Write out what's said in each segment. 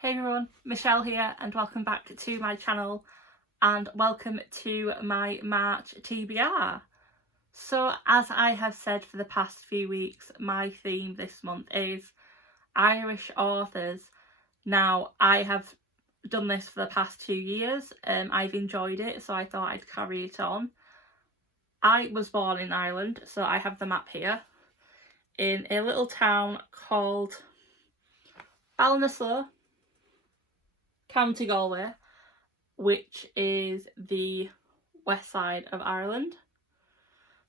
Hey everyone, Michelle here and welcome back to my channel and welcome to my March TBR. So as I have said for the past few weeks, my theme this month is Irish authors. Now I have done this for the past 2 years, I've enjoyed it, so I thought I'd carry it on. I was born in Ireland, so I have the map here, in a little town called Ballinasloe, County Galway, which is the west side of Ireland.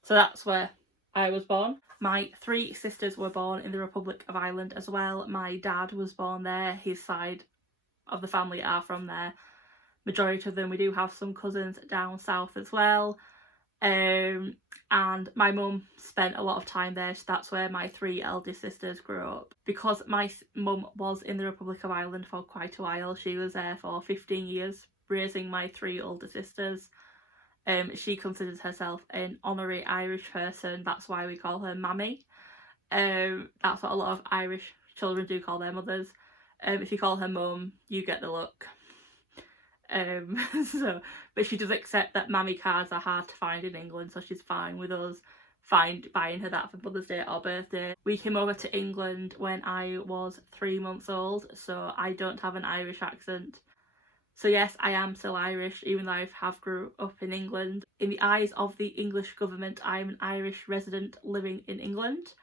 So that's where I was born. My 3 sisters were born in the Republic of Ireland as well. My dad was born there. His side of the family are from there. Majority of them. We do have some cousins down south as well. And my mum spent a lot of time there, so that's where my 3 eldest sisters grew up. Because my mum was in the Republic of Ireland for quite a while, she was there for 15 years raising my 3 older sisters. She considers herself an honorary Irish person, that's why we call her Mammy. That's what a lot of Irish children do call their mothers. If you call her mum, you get the look. But she does accept that Mammy cards are hard to find in England, so she's fine with us buying her that for Mother's Day or birthday. We came over to England when I was 3 months old, so I don't have an Irish accent. So yes, I am still Irish, even though I have grew up in England. In the eyes of the English government, I'm an Irish resident living in England.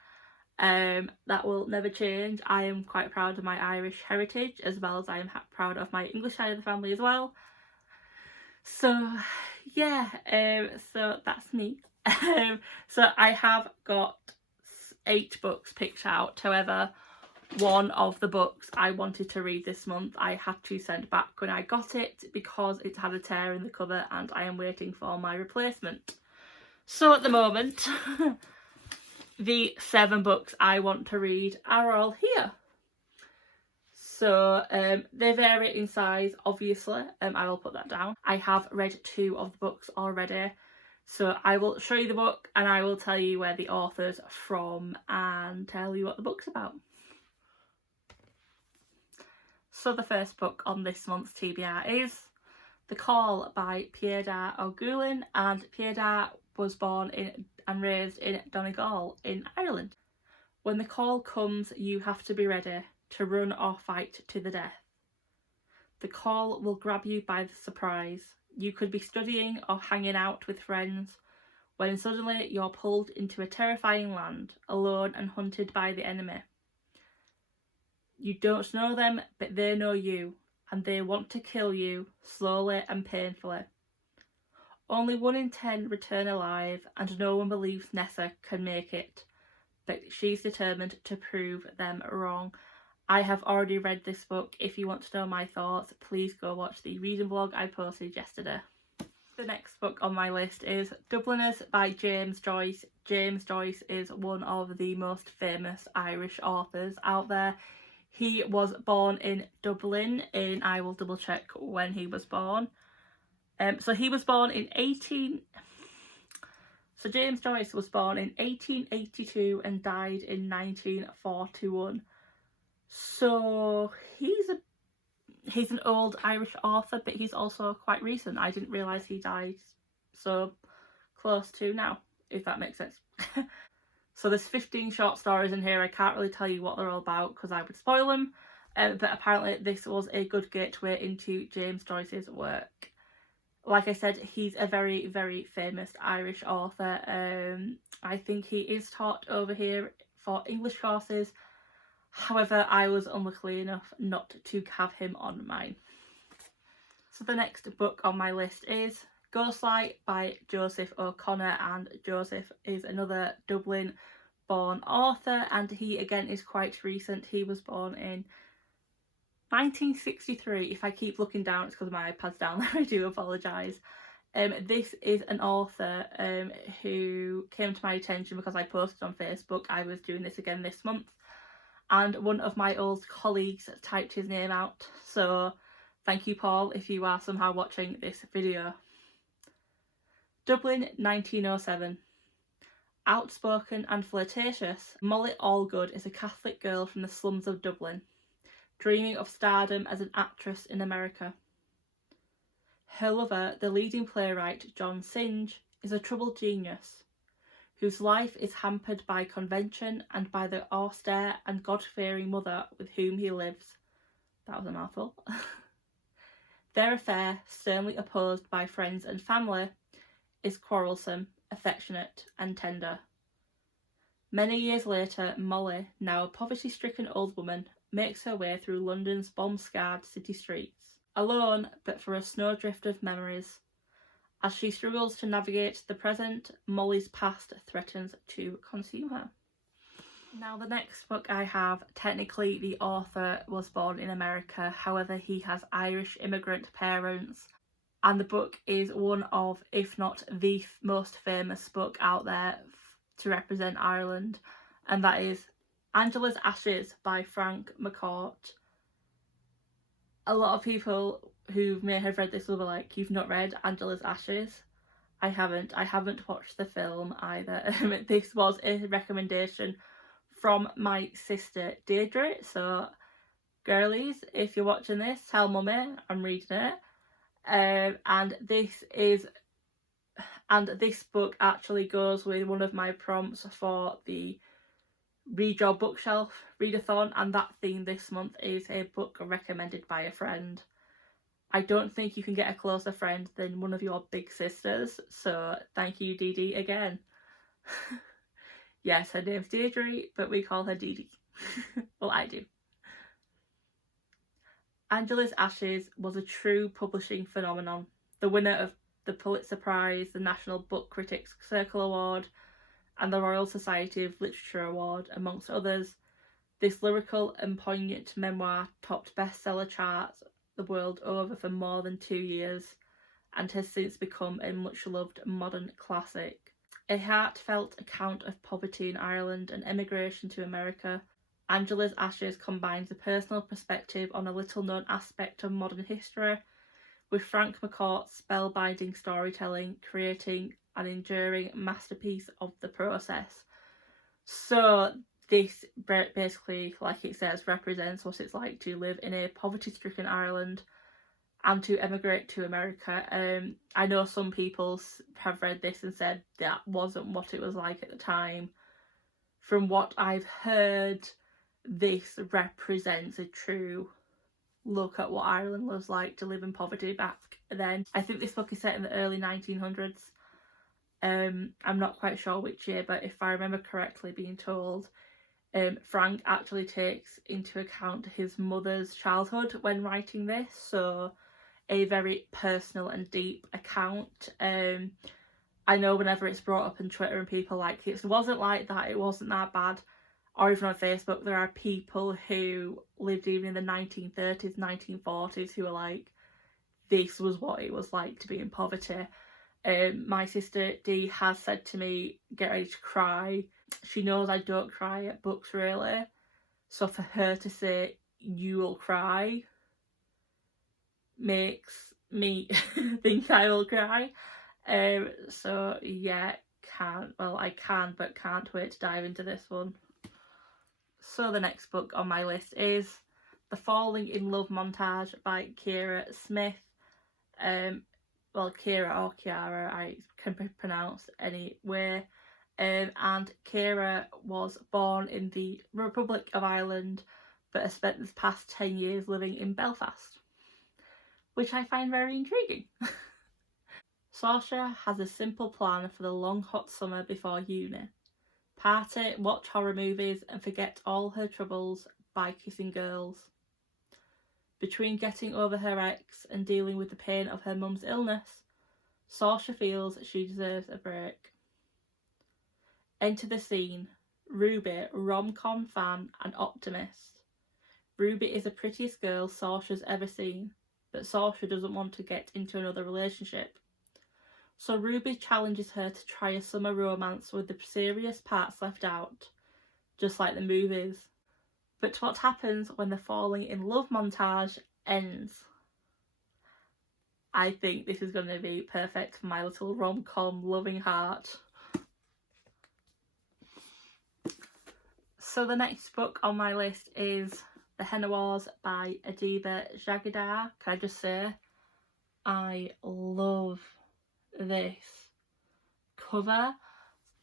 That will never change. I am quite proud of my Irish heritage, as well as I am proud of my English side of the family as well. So yeah, so that's me. So I have got 8 books picked out. However, one of the books I wanted to read this month I had to send back when I got it because it had a tear in the cover and I am waiting for my replacement. So at the moment the 7 books I want to read are all here. So they vary in size, obviously. I will put that down. I have read 2 of the books already, so I will show you the book and I will tell you where the author's from and tell you what the book's about. So the first book on this month's TBR is The Call by Peadar O'Gulin, and Peadar was born in and raised in Donegal in Ireland. When the call comes, you have to be ready to run or fight to the death. The call will grab you by the surprise. You could be studying or hanging out with friends when suddenly you're pulled into a terrifying land, alone and hunted by the enemy. You don't know them, but they know you, and they want to kill you slowly and painfully. Only 1 in 10 return alive, and no one believes Nessa can make it, but she's determined to prove them wrong. I have already read this book. If you want to know my thoughts, please go watch the reading vlog I posted yesterday. The next book on my list is Dubliners by James Joyce. James Joyce is one of the most famous Irish authors out there. He was born in Dublin, I will double check when he was born. So he was born in James Joyce was born in 1882 and died in 1941. So he's an old Irish author, but he's also quite recent. I didn't realise he died so close to now, if that makes sense. So there's 15 short stories in here. I can't really tell you what they're all about because I would spoil them, but apparently this was a good gateway into James Joyce's work. Like I said, he's a very, very famous Irish author. I think he is taught over here for English courses. However, I was unlucky enough not to have him on mine. So the next book on my list is Ghostlight by Joseph O'Connor, and Joseph is another Dublin born author, and he again is quite recent. He was born in 1963. If I keep looking down, it's because my iPad's down there. I do apologise. This is an author who came to my attention because I posted on Facebook I was doing this again this month, and one of my old colleagues typed his name out, so thank you, Paul, if you are somehow watching this video. Dublin, 1907. Outspoken and flirtatious, Molly Allgood is a Catholic girl from the slums of Dublin. dreaming of stardom as an actress in America. Her lover, the leading playwright John Synge, is a troubled genius whose life is hampered by convention and by the austere and God-fearing mother with whom he lives. That was a mouthful. Their affair, sternly opposed by friends and family, is quarrelsome, affectionate and tender. Many years later, Molly, now a poverty-stricken old woman, makes her way through London's bomb-scarred city streets, alone but for a snowdrift of memories. As she struggles to navigate the present, Molly's past threatens to consume her. Now, the next book I have, technically the author was born in America, however he has Irish immigrant parents, and the book is one of, if not the most famous book out there to represent Ireland, and that is Angela's Ashes by Frank Mccourt. A lot of people who may have read this will be like, you've not read Angela's Ashes? I haven't watched the film either. This was a recommendation from my sister Deirdre, so girlies, if you're watching this, tell mummy I'm reading it. And this book actually goes with one of my prompts for the Read Your Bookshelf readathon, and that theme this month is a book recommended by a friend. I don't think you can get a closer friend than one of your big sisters, so thank you Dee Dee again. Yes, her name's Deirdre, but we call her Dee Dee. Well, I do. Angela's Ashes was a true publishing phenomenon, the winner of the Pulitzer Prize, the National Book Critics Circle Award, and the Royal Society of Literature Award, amongst others. This lyrical and poignant memoir topped bestseller charts the world over for more than 2 years and has since become a much-loved modern classic. A heartfelt account of poverty in Ireland and emigration to America, Angela's Ashes combines a personal perspective on a little-known aspect of modern history with Frank Mccourt's spellbinding storytelling, creating an enduring masterpiece of the process. So this basically, like it says, represents what it's like to live in a poverty-stricken Ireland and to emigrate to America. I know some people have read this and said that wasn't what it was like at the time. From what I've heard, this represents a true look at what Ireland was like to live in poverty back then. I think this book is set in the early 1900s. I'm not quite sure which year, but if I remember correctly being told, Frank actually takes into account his mother's childhood when writing this, so a very personal and deep account. I know whenever it's brought up on Twitter and people like, it wasn't like that, it wasn't that bad, or even on Facebook, there are people who lived even in the 1930s, 1940s who are like, this was what it was like to be in poverty. My sister Dee has said to me, get ready to cry. She knows I don't cry at books really, so for her to say you will cry makes me think I will cry. So yeah, I can but can't wait to dive into this one. So the next book on my list is The Falling in Love Montage by Kira Smith. Well, Kira or Kiara, I can pronounce any way. And Kira was born in the Republic of Ireland, but has spent the past 10 years living in Belfast, which I find very intriguing. Saoirse has a simple plan for the long hot summer before uni. Party, watch horror movies and forget all her troubles by kissing girls. Between getting over her ex and dealing with the pain of her mum's illness, Saoirse feels she deserves a break. Enter the scene, Ruby, rom-com fan and optimist. Ruby is the prettiest girl Saoirse's ever seen, but Saoirse doesn't want to get into another relationship. So Ruby challenges her to try a summer romance with the serious parts left out, just like the movies. But what happens when the falling in love montage ends? I think this is going to be perfect for my little rom-com loving heart. So the next book on my list is The Henna Wars by Adiba Zaghedar. Can I just say, I love this cover.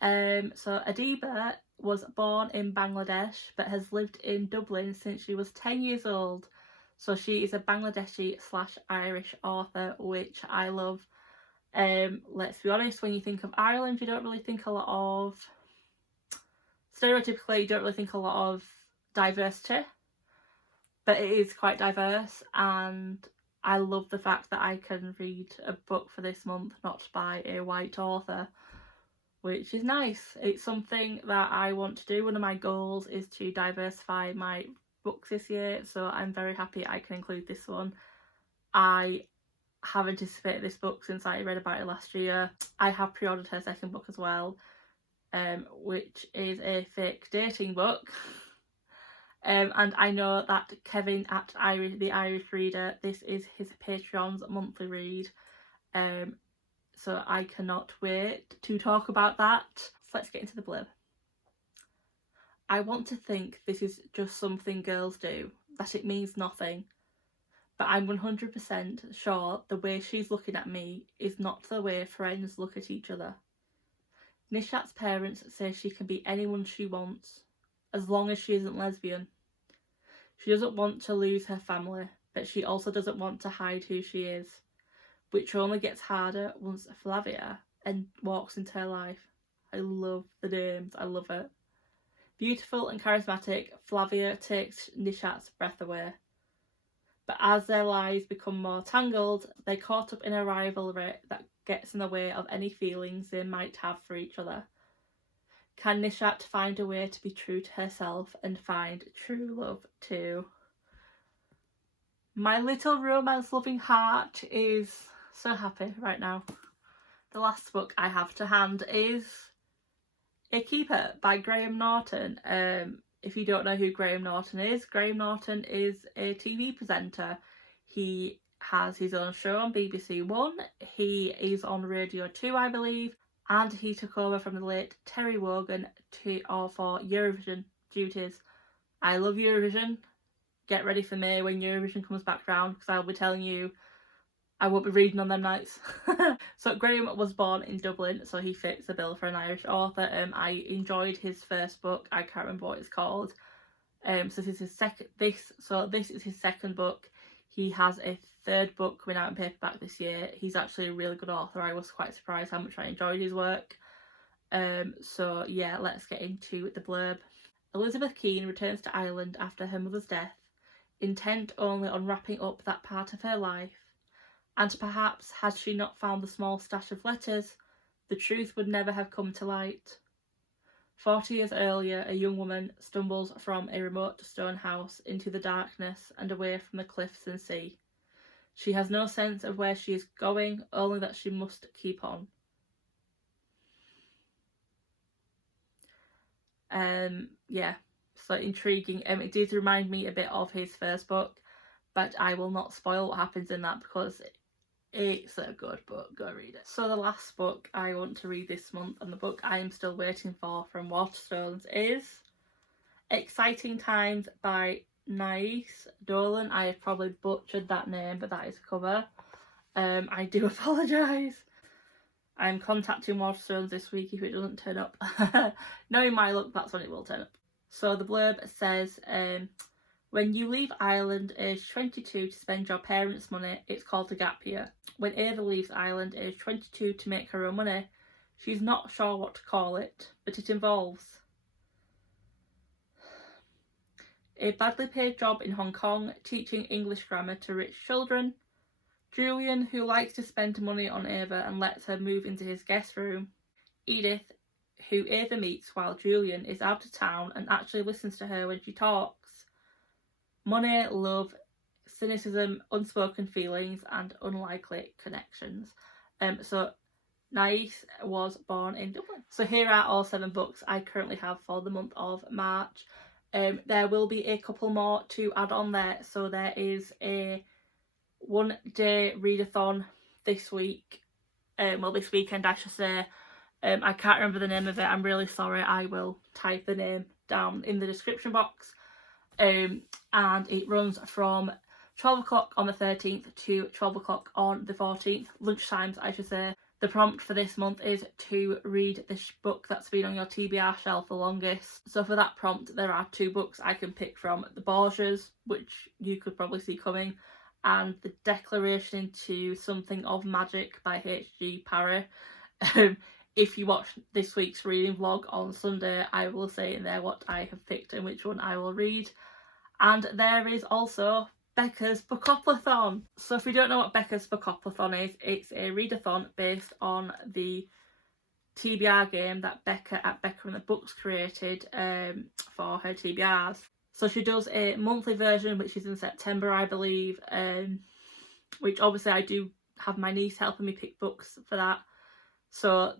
So Adiba was born in Bangladesh but has lived in Dublin since she was 10 years old. So she is a Bangladeshi / Irish author, which I love. Let's be honest, when you think of Ireland, you don't really think a lot of, stereotypically, you don't really think a lot of diversity, but it is quite diverse, and I love the fact that I can read a book for this month not by a white author, which is nice. It's something that I want to do. One of my goals is to diversify my books this year, so I'm very happy I can include this one. I have anticipated this book since I read about it last year. I have pre-ordered her second book as well, which is a fake dating book. And I know that Kevin at the Irish Reader, this is his Patreon's monthly read. So I cannot wait to talk about that. So let's get into the blurb. I want to think this is just something girls do, that it means nothing. But I'm 100% sure the way she's looking at me is not the way friends look at each other. Nishat's parents say she can be anyone she wants, as long as she isn't lesbian. She doesn't want to lose her family, but she also doesn't want to hide who she is, which only gets harder once Flavia walks into her life. I love the names, I love it. Beautiful and charismatic, Flavia takes Nishat's breath away. But as their lives become more tangled, they're caught up in a rivalry that gets in the way of any feelings they might have for each other. Can Nishat find a way to be true to herself and find true love too? My little romance-loving heart is so happy right now. The last book I have to hand is A Keeper by Graham Norton. If you don't know who Graham Norton is a TV presenter. He has his own show on BBC One. He is on Radio 2, I believe, and he took over from the late Terry Wogan for Eurovision duties. I love Eurovision. Get ready for me when Eurovision comes back round, because I'll be telling you I won't be reading on them nights. So Graham was born in Dublin, so he fits the bill for an Irish author. I enjoyed his first book. I can't remember what it's called. So this is his second book. He has a third book coming out in paperback this year. He's actually a really good author. I was quite surprised how much I enjoyed his work. So yeah, let's get into the blurb. Elizabeth Keane returns to Ireland after her mother's death, intent only on wrapping up that part of her life. And perhaps, had she not found the small stash of letters, the truth would never have come to light. 40 years earlier, a young woman stumbles from a remote stone house into the darkness and away from the cliffs and sea. She has no sense of where she is going, only that she must keep on. Yeah, so intriguing. It did remind me a bit of his first book, but I will not spoil what happens in that because it's a good book. Go read it. So the last book I want to read this month, and the book I am still waiting for from Waterstones, is Exciting Times by Nice Dolan. I have probably butchered that name, but that is a cover. I do apologise. I'm contacting Waterstones this week if it doesn't turn up. Knowing my luck, that's when it will turn up. So the blurb says, when you leave Ireland aged 22 to spend your parents' money, it's called a gap year. When Ava leaves Ireland aged 22 to make her own money, she's not sure what to call it, but it involves a badly paid job in Hong Kong teaching English grammar to rich children, Julian, who likes to spend money on Ava and lets her move into his guest room, Edith, who Ava meets while Julian is out of town and actually listens to her when she talks, money, love, cynicism, unspoken feelings, and unlikely connections. So Nice was born in Dublin. So here are all 7 books I currently have for the month of March. There will be a couple more to add on there. So there is a 1-day readathon this week. This weekend I should say. I can't remember the name of it. I'm really sorry. I will type the name down in the description box. and it runs from 12 o'clock on the 13th to 12 o'clock on the 14th, lunchtimes I should say. The prompt for this month is to read this book that's been on your TBR shelf the longest. So for that prompt there are 2 books I can pick from: The Borgias, which you could probably see coming, and The Declaration into Something of Magic by H.G. Parry. If you watch this week's reading vlog on Sunday, I will say in there what I have picked and which one I will read. And there is also Becca's Bookoplathon. So if you don't know what Becca's Bookoplathon is, it's a readathon based on the TBR game that Becca at Becca and the Books created for her TBRs. So she does a monthly version which is in September, I believe, which obviously I do have my niece helping me pick books for that. So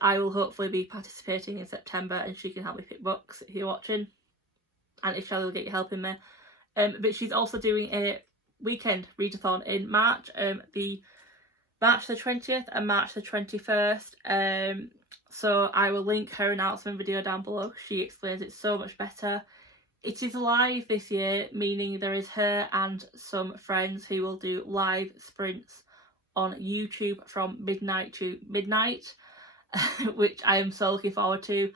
I will hopefully be participating in September and she can help me pick books if you're watching. And if Shelley will get you helping me. But she's also doing a weekend readathon in March, the March the 20th and March the 21st. So I will link her announcement video down below. She explains it so much better. It is live this year, meaning there is her and some friends who will do live sprints on YouTube from midnight to midnight, which I am so looking forward to.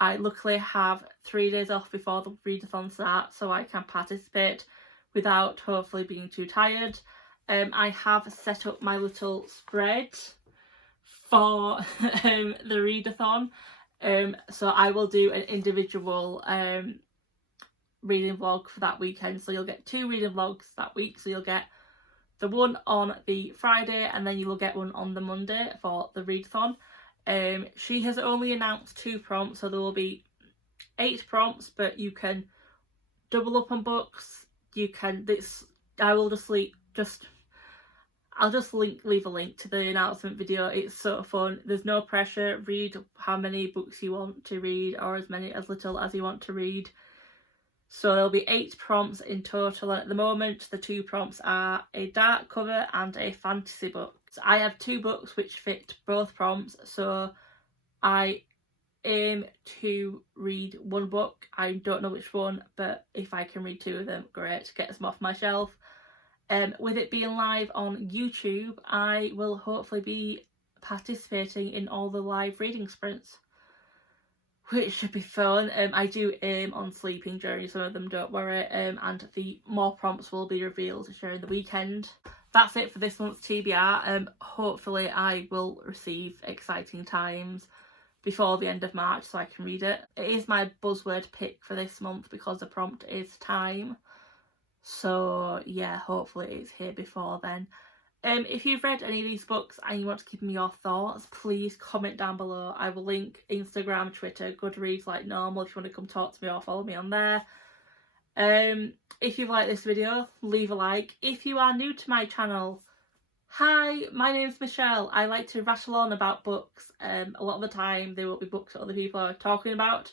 I luckily have 3 days off before the readathon starts, so I can participate without hopefully being too tired. I have set up my little spread for the readathon, so I will do an individual reading vlog for that weekend. So you'll get 2 reading vlogs that week, so you'll get the one on the Friday and then you will get one on the Monday for the readathon. She has only announced 2 prompts, so there will be 8 prompts, but you can double up on books. You can I'll just leave a link to the announcement video. It's so fun. There's no pressure. Read how many books you want to read, or as little as you want to read. So there'll be 8 prompts in total, and at the moment the 2 prompts are a dark cover and a fantasy book. So I have 2 books which fit both prompts, so I aim to read 1 book. I don't know which one, but if I can read 2 of them, great, get them off my shelf. With it being live on YouTube, I will hopefully be participating in all the live reading sprints, which should be fun. I do aim on sleeping during some of them, don't worry, and the more prompts will be revealed during the weekend. That's it for this month's TBR. Hopefully I will receive exciting times before the end of March so I can read it. It is my buzzword pick for this month because the prompt is time. So yeah, hopefully it's here before then. If you've read any of these books and you want to give me your thoughts, please comment down below. I will link Instagram, Twitter, Goodreads like normal if you want to come talk to me or follow me on there. If you've liked this video, leave a like. If you are new to my channel, hi, my name's Michelle. I like to rattle on about books. A lot of the time they won't be books that other people are talking about.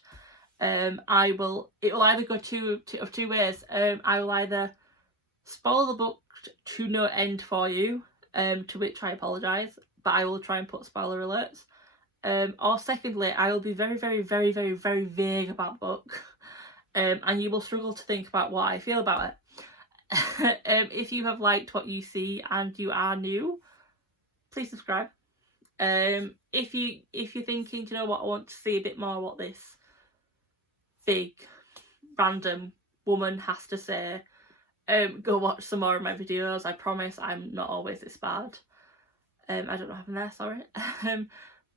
It will either go two ways. I will either spoil the book to no end for you, to which I apologise, but I will try and put spoiler alerts. Or secondly, I will be very, very, very, very, very vague about the book, and you will struggle to think about what I feel about it. If you have liked what you see and you are new, please subscribe. If you're thinking, do you know what, I want to see a bit more what this big random woman has to say, go watch some more of my videos. I promise I'm not always this bad. I don't know what happened there, sorry.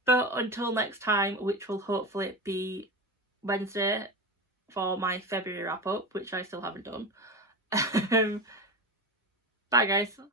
But until next time, which will hopefully be Wednesday for my February wrap up, which I still haven't done. Bye guys.